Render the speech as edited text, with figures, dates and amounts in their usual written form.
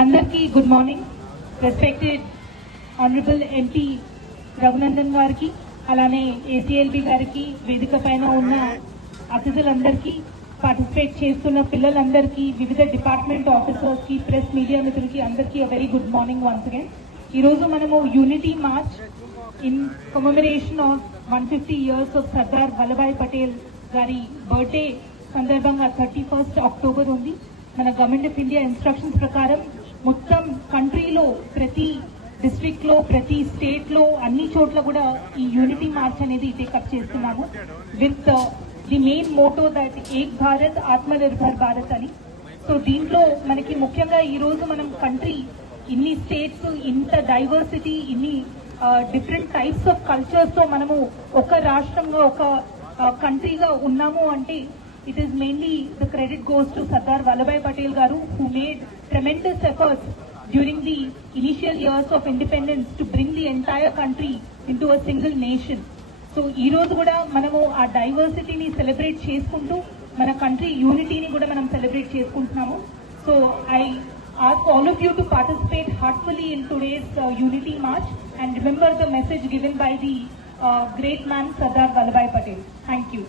అందరికీ good morning. Respected honourable MP Raghunandan గారికి, అలానే ఏసీఎల్బీ గారికి, వేదిక పైన ఉన్న అతిథులందరికీ, పార్టిసిపేట్ చేస్తున్న పిల్లలందరికీ, వివిధ డిపార్ట్మెంట్ ఆఫీసర్స్ కి, ప్రెస్ మీడియా మిత్రులకి అందరికీ very good morning once again. ఈ రోజు మనము unity March in commemoration of 150 years of Sardar Vallabhbhai Patel గారి బర్త్డే సందర్భంగా 31st October ఉంది. మన గవర్నమెంట్ ఆఫ్ ఇండియా ఇన్స్ట్రక్షన్స్ ప్రకారం మొత్తం కంట్రీలో ప్రతి డిస్ట్రిక్ట్ లో, ప్రతి స్టేట్ లో, అన్ని చోట్ల కూడా ఈ యూనిటీ మార్చ్ అనేది టేకప్ చేస్తున్నాము with the main motto that ఏక్ భారత్ ఆత్మనిర్భర్ భారత్ అని. సో దీంట్లో మనకి ముఖ్యంగా ఈ రోజు మనం కంట్రీ ఇన్ని స్టేట్స్, ఇంత డైవర్సిటీ, ఇన్ని డిఫరెంట్ టైప్స్ ఆఫ్ కల్చర్స్ తో మనము ఒక రాష్ట్రంగా, ఒక కంట్రీగా ఉన్నాము అంటే it is mainly the credit goes to Sardar Vallabhbhai Patel garu, who made tremendous efforts during the initial years of independence to bring the entire country into a single nation. So ee roju kuda manamu aa diversity ni celebrate cheskuntu mana country unity ni kuda manam celebrate cheskuntunnamo. So I ask all of you to participate heartfully in today's unity march and remember the message given by the great man Sardar Vallabhbhai Patel. Thank you.